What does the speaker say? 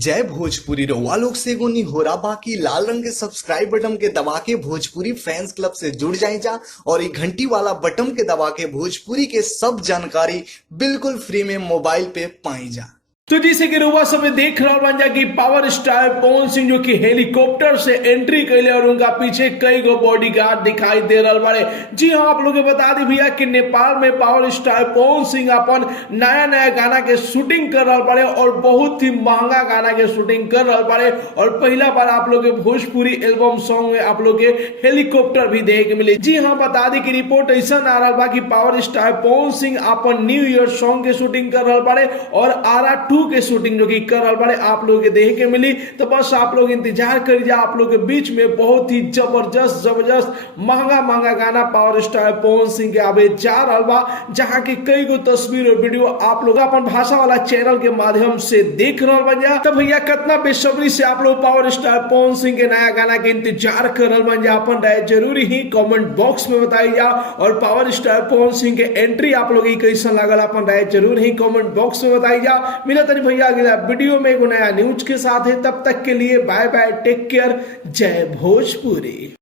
जय भोजपुरी रउआ लोग से एगो निहोरा बाकी लाल रंग के सब्सक्राइब बटन के दबा के भोजपुरी फैंस क्लब से जुड़ जाए जा और ये घंटी वाला बटन के दबा के भोजपुरी के सब जानकारी बिल्कुल फ्री में मोबाइल पे पाई जा। तो जैसे कि रुआ सब देख रहा बन जा कि पावर स्टार पवन सिंह जो कि हेलीकॉप्टर से एंट्री कैले और उनका पीछे कई गो बॉडीगार्ड दिखाई दे रहा बड़े। जी हाँ, आप लोग बता दी भैया कि नेपाल में पावर स्टार पवन सिंह अपन नया नया गाना के शूटिंग कर रहा बड़े और बहुत ही महंगा गाना के शूटिंग कर रहा बड़े। और पहला बार आप लोग भोजपुरी एल्बम सॉन्ग में आप लोग हेलीकॉप्टर भी देखे के मिले। जी हाँ, बता दी कि रिपोर्ट ऐसा आ रहा बा कि पावर स्टार पवन सिंह अपन न्यू ईयर सॉन्ग के शूटिंग कर रहा बड़े और आरा 2 के शूटिंग जो कि कर रहा बड़े आप लोग के देखे के मिली। तो बस आप लोग इंतजार कर जा, आप लोग के बीच में बहुत ही जबरदस्त महंगा गाना पावर स्टार पवन सिंह के आवे जा रहा बा, जहां की कई गो तस्वीर और वीडियो आप लोग अपन भाषा वाला चैनल के माध्यम से देख रहा बन जा। तो भैया कितना बेसब्री से आप लोग पावर स्टार पवन सिंह के नया गाना के इंतजार कर रहा बन जा, अपन राय जरूरी ही कमेंट बॉक्स में बताई जा। और पावर स्टार पवन सिंह के एंट्री आप लोग कैसा लागल अपन राय जरूर ही कमेंट बॉक्स में बताई जा। मिला तनी भैया अगला वीडियो में एक नया न्यूज के साथ है, तब तक के लिए बाय बाय, टेक केयर, जय भोजपुरी।